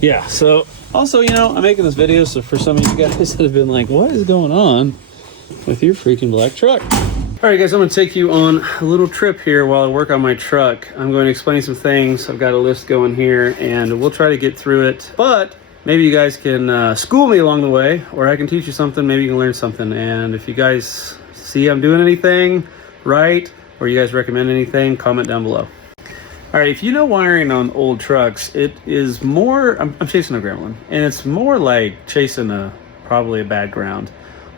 yeah, so also, you know, I'm making this video so for some of you guys that have been like, what is going on with your freaking black truck? All right, guys, I'm going to take you on a little trip here while I work on my truck. I'm going to explain some things. I've got a list going here, and we'll try to get through it. But maybe you guys can school me along the way, or I can teach you something. Maybe you can learn something. And if you guys see I'm doing anything right, or you guys recommend anything, comment down below. All right, if you know wiring on old trucks, it is more, I'm chasing a gremlin, and it's more like chasing probably a bad ground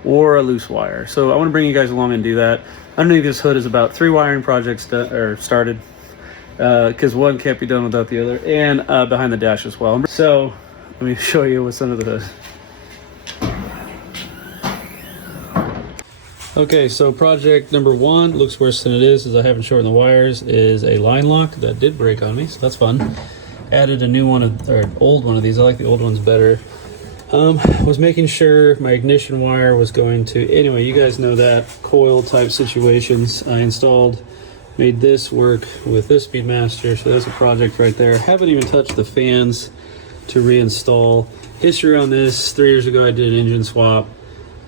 or a loose wire. So I want to bring you guys along and do that. Underneath this hood is about 3 wiring projects started, because one can't be done without the other, and behind the dash as well. So let me show you what's under the hood. Okay, so project number 1 looks worse than it is, as I haven't shortened the wires, is a line lock that did break on me, so that's fun. Added a new one, or old one of these. I like the old ones better. Was making sure my ignition wire was going to, anyway, you guys know that, coil type situations. I made this work with this Speedmaster, so that's a project right there. Haven't even touched the fans to reinstall. History on this, 3 years ago I did an engine swap,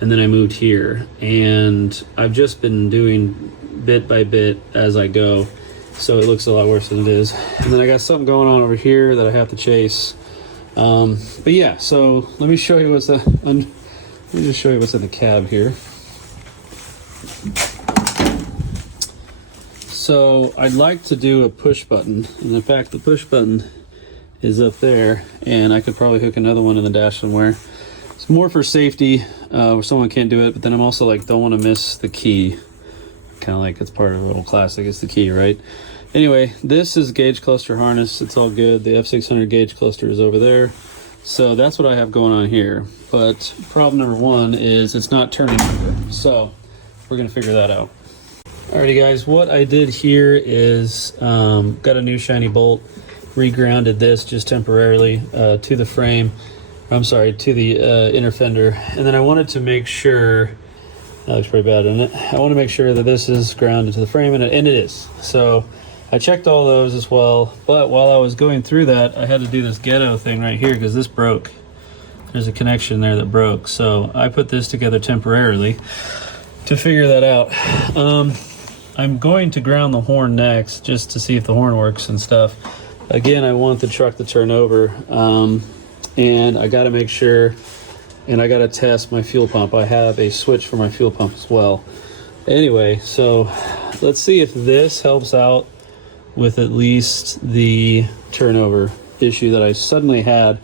and then I moved here. And I've just been doing bit by bit as I go, so it looks a lot worse than it is. And then I got something going on over here that I have to chase. But yeah, so let me show you what's let me just show you what's in the cab here. So I'd like to do a push button, and in fact the push button is up there, and I could probably hook another one in the dash somewhere. It's more for safety, where someone can't do it, but then I'm also like, don't want to miss the key. Kind of like it's part of an old classic, it's the key, right? Anyway, this is gauge cluster harness. It's all good. The F600 gauge cluster is over there. So that's what I have going on here. But problem number 1 is it's not turning over. So we're going to figure that out. Alrighty, guys, what I did here is got a new shiny bolt, regrounded this just temporarily to the frame. I'm sorry, to the inner fender. And then I wanted to make sure, that looks pretty bad, doesn't it? I want to make sure that this is grounded to the frame, and it is. So I checked all those as well, but while I was going through that, I had to do this ghetto thing right here because this broke. There's a connection there that broke, so I put this together temporarily to figure that out. I'm going to ground the horn next just to see if the horn works and stuff. Again, I want the truck to turn over, and I got to make sure, and I got to test my fuel pump. I have a switch for my fuel pump as well. Anyway, so let's see if this helps out with at least the turnover issue that I suddenly had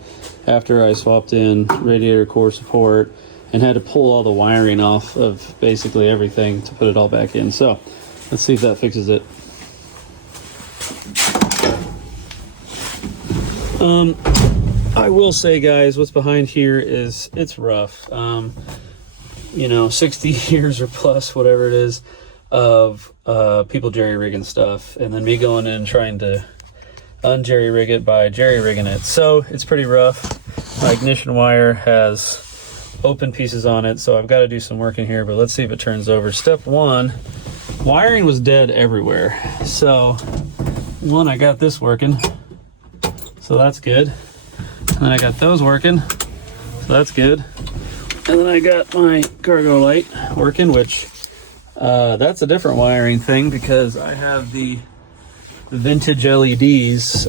after I swapped in radiator core support and had to pull all the wiring off of basically everything to put it all back in. So let's see if that fixes it. I will say, guys, what's behind here is it's rough. You know, 60 years or plus, whatever it is, of people jerry-rigging stuff, and then me going in and trying to un-jerry-rig it by jerry-rigging it. So it's pretty rough. My ignition wire has open pieces on it, so I've got to do some work in here, but let's see if it turns over. Step 1, wiring was dead everywhere. So, 1, I got this working, so that's good. And then I got those working, so that's good. And then I got my cargo light working, which that's a different wiring thing because I have the vintage LEDs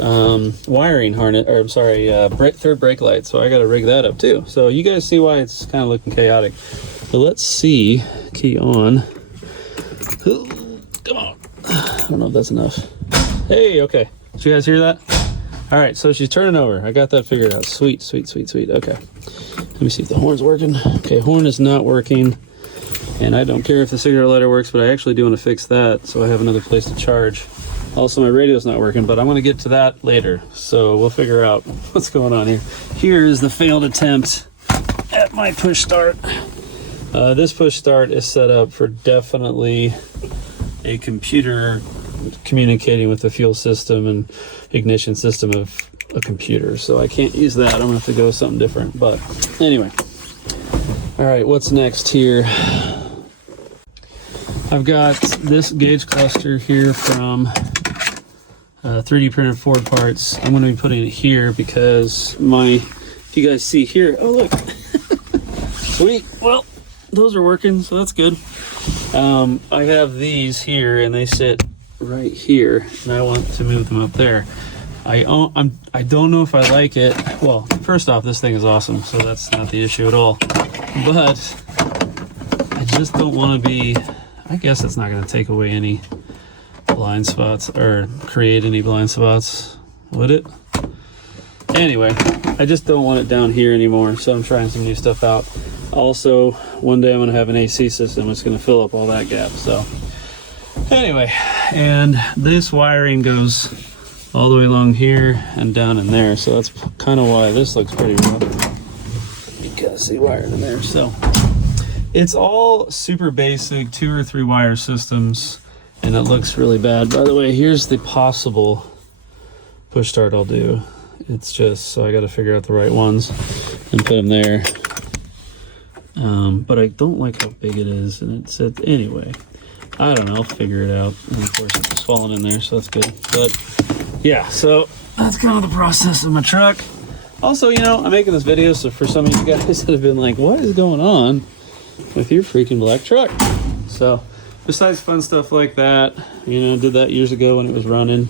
wiring harness, or I'm sorry, third brake light. So I got to rig that up too. So you guys see why it's kind of looking chaotic. So let's see, key on. Ooh, come on. I don't know if that's enough. Hey, okay. Did you guys hear that? All right, so she's turning over. I got that figured out. Sweet, sweet, sweet, sweet. Okay. Let me see if the horn's working. Okay, horn is not working. And I don't care if the cigarette lighter works, but I actually do want to fix that so I have another place to charge. Also, my radio's not working, but I'm going to get to that later. So we'll figure out what's going on here. Here is the failed attempt at my push start. This push start is set up for definitely a computer communicating with the fuel system and ignition system of a computer. So I can't use that. I'm going to have to go with something different. But anyway. All right, what's next here? I've got this gauge cluster here from 3D printed Ford parts. I'm going to be putting it here because if you guys see here, oh look, sweet. Well, those are working, so that's good. I have these here and they sit right here, and I want to move them up there. I don't know if I like it. Well, first off, this thing is awesome, so that's not the issue at all. But I just don't want to be, I guess it's not going to take away any blind spots or create any blind spots, would it? Anyway, I just don't want it down here anymore, so I'm trying some new stuff out. Also, one day I'm going to have an AC system that's going to fill up all that gap. So anyway, and this wiring goes all the way along here and down in there, so that's kind of why this looks pretty rough, because they wired in there. So it's all super basic 2 or 3 wire systems, and it looks really bad. By the way, here's the possible push start I'll do. It's just, so I got to figure out the right ones and put them there. But I don't like how big it is, and it said, anyway, I don't know, I'll figure it out. And of course it's falling in there, so that's good. But yeah, so that's kind of the process of my truck. Also, you know, I'm making this video, so for some of you guys that have been like, what is going on with your freaking black truck? So besides fun stuff like that, you know, did that years ago when it was running,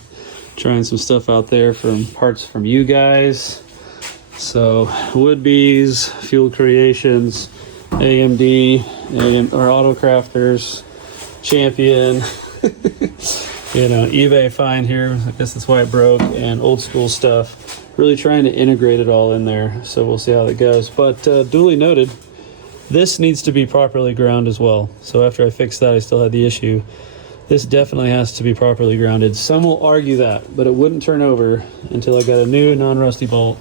trying some stuff out there from parts from you guys. So Woodbees, Fuel Creations, AMD, or Auto Crafters, Champion, you know, eBay find here, I guess that's why it broke, and old school stuff. Really trying to integrate it all in there, so we'll see how that goes. But duly noted, this needs to be properly ground as well. So after I fixed that, I still had the issue. This definitely has to be properly grounded. Some will argue that, but it wouldn't turn over until I got a new non-rusty bolt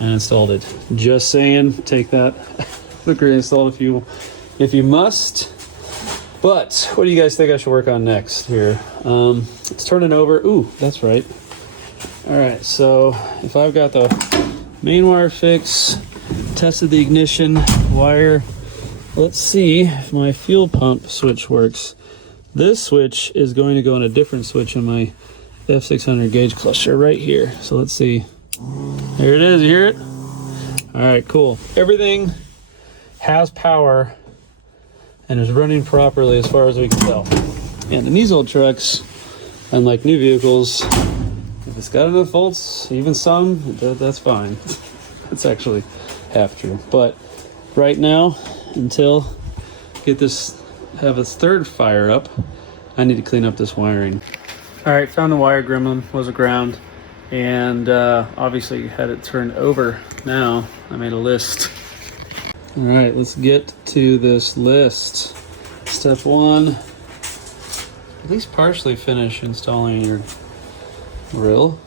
and installed it. Just saying, take that with a grain of salt if you must. But what do you guys think I should work on next here? It's turning over. Ooh, that's right. All right, so if I've got the main wire fixed, tested the ignition wire, let's see if my fuel pump switch works. This switch is going to go on a different switch in my F600 gauge cluster right here. So let's see. There it is, you hear it? All right, cool. Everything has power and is running properly as far as we can tell. And in these old trucks, unlike new vehicles, if it's got enough volts, even some, that's fine. It's actually half true. But right now, until get this, have its third fire up, I need to clean up this wiring. All right, found the wire gremlin, was a ground, and obviously had it turned over. Now I made a list. All right, let's get to this list. Step 1, at least partially finish installing your grill.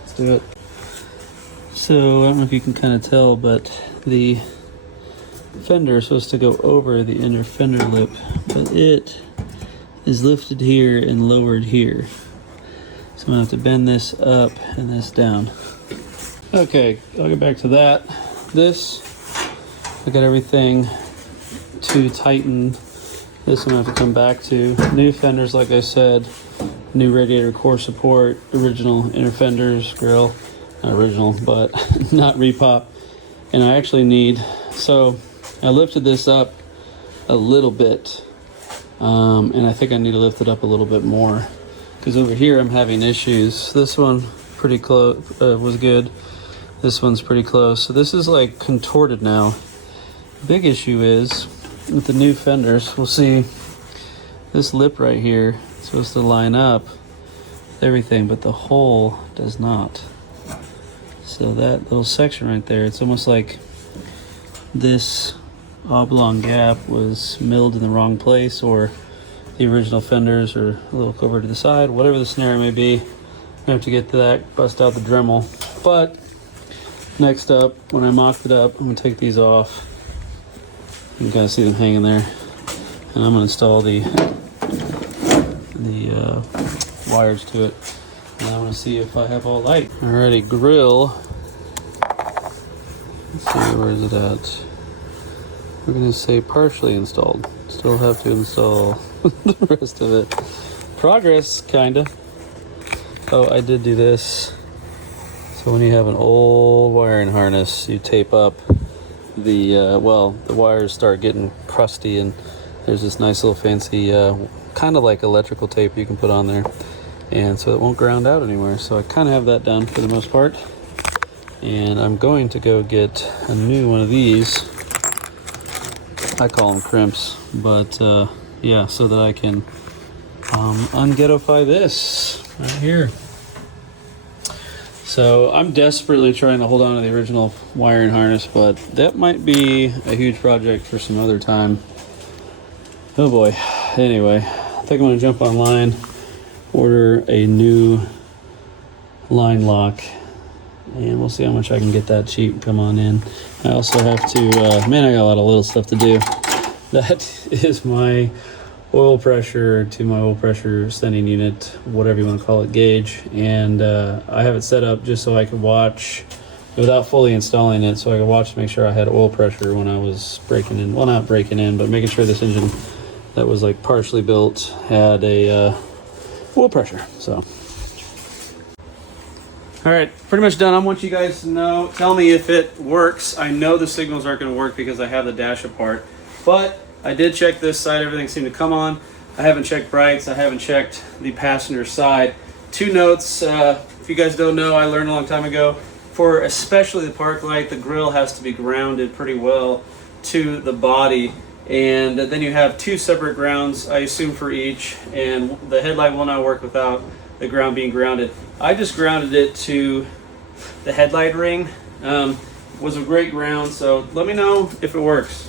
Let's do it. So I don't know if you can kind of tell, but the fender is supposed to go over the inner fender lip, but it is lifted here and lowered here. So I'm gonna have to bend this up and this down. Okay, I'll get back to that. This, I got everything to tighten. This I'm gonna have to come back to. New fenders, like I said, new radiator core support, original inner fenders, grill, not original, but not repop. And I actually need, so I lifted this up a little bit, and I think I need to lift it up a little bit more, because over here I'm having issues. This one pretty close, was good. This one's pretty close. So this is like contorted now. Big issue is with the new fenders, we'll see this lip right here is supposed to line up with everything, but the hole does not. So that little section right there, it's almost like this oblong gap was milled in the wrong place, or the original fenders are a little over to the side, whatever the scenario may be. I have to get to that, bust out the Dremel. But next up, when I mocked it up, I'm gonna take these off. You can kind of see them hanging there, and I'm gonna install the wires to it. And I want to see if I have all light. Alrighty, grill. Let's see, where is it at? We're gonna say partially installed. Still have to install the rest of it. Progress, kinda. Oh, I did do this. So when you have an old wiring harness, you tape up the, well, the wires start getting crusty, and there's this nice little fancy, kind of like electrical tape you can put on there. And so it won't ground out anywhere. So I kind of have that done for the most part. And I'm going to go get a new one of these. I call them crimps, but yeah, so that I can unghettoify this right here. So I'm desperately trying to hold on to the original wiring harness, but that might be a huge project for some other time. Oh boy. Anyway, I think I'm gonna jump online, order a new line lock, and we'll see how much I can get that cheap. Come on in. I also have to, man, I got a lot of little stuff to do. That is my oil pressure to my oil pressure sending unit, whatever you want to call it, gauge. And I have it set up just so I could watch without fully installing it, so I could watch to make sure I had oil pressure when I was breaking in, well, not breaking in, but making sure this engine that was like partially built had a oil pressure. So all right, pretty much done. I want you guys to know, tell me if it works. I know the signals aren't going to work because I have the dash apart, but I did check this side. Everything seemed to come on. I haven't checked brights. I haven't checked the passenger side. Two notes, if you guys don't know, I learned a long time ago, for especially the park light, the grill has to be grounded pretty well to the body. And then you have two separate grounds, I assume, for each, and the headlight will not work without the ground being grounded. I just grounded it to the headlight ring. Was a great ground, so let me know if it works.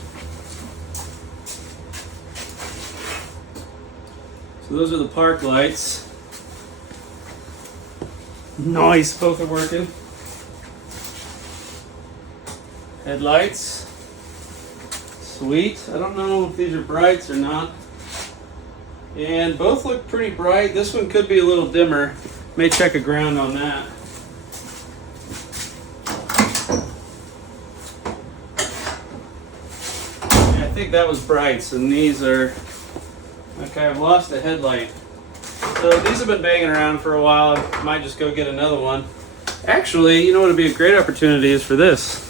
So those are the park lights. Nice, both are working. Headlights. Sweet. I don't know if these are brights or not. And both look pretty bright. This one could be a little dimmer. May check a ground on that. Yeah, I think that was brights, and these are, okay, I've lost a headlight. So these have been banging around for a while. I might just go get another one. Actually, you know what would be a great opportunity is for this.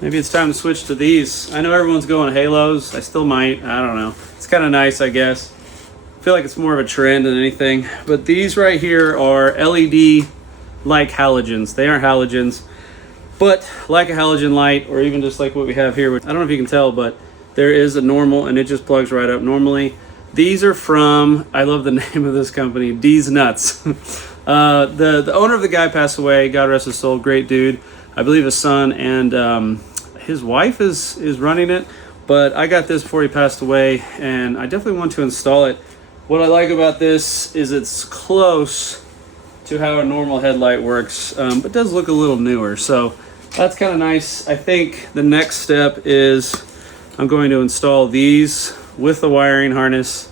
Maybe it's time to switch to these. I know everyone's going halos. I still might. I don't know. It's kind of nice, I guess. I feel like it's more of a trend than anything. But these right here are LED-like halogens. They aren't halogens, but like a halogen light, or even just like what we have here. Which I don't know if you can tell, but there is a normal, and it just plugs right up normally. These are from, I love the name of this company, D's Nuts. The owner of the guy passed away. God rest his soul. Great dude. I believe his son and his wife is running it, but I got this before he passed away, and I definitely want to install it. What I like about this is it's close to how a normal headlight works, but does look a little newer, so that's kind of nice. I think the next step is I'm going to install these with the wiring harness.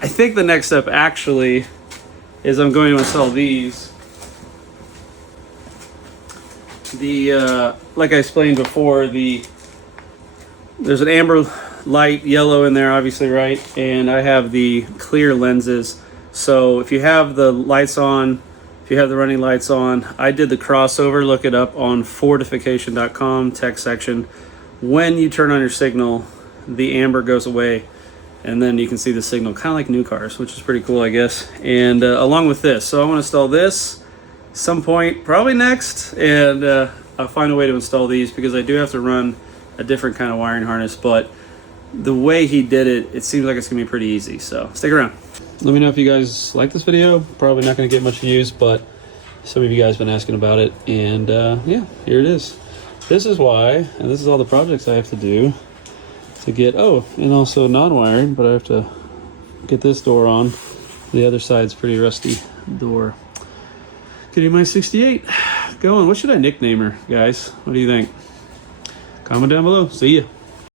I think the next step actually is I'm going to install these. Like I explained before, there's an amber light, yellow in there, obviously, right? And I have the clear lenses. So if you have the lights on, if you have the running lights on, I did the crossover. Look it up on fordification.com tech section. When you turn on your signal, the amber goes away, and then you can see the signal, kind of like new cars, which is pretty cool, I guess. And along with this, so I want to install this some point, probably next, and I'll find a way to install these because I do have to run a different kind of wiring harness, but the way he did it, it seems like it's gonna be pretty easy, so stick around. Let me know if you guys like this video. Probably not gonna get much views, but some of you guys have been asking about it, and yeah, here it is. This is why, and this is all the projects I have to do to get, oh, and also non-wiring, but I have to get this door on. The other side's pretty rusty door. Getting my 68 going. What should I nickname her, guys? What do you think? Comment down below. See ya.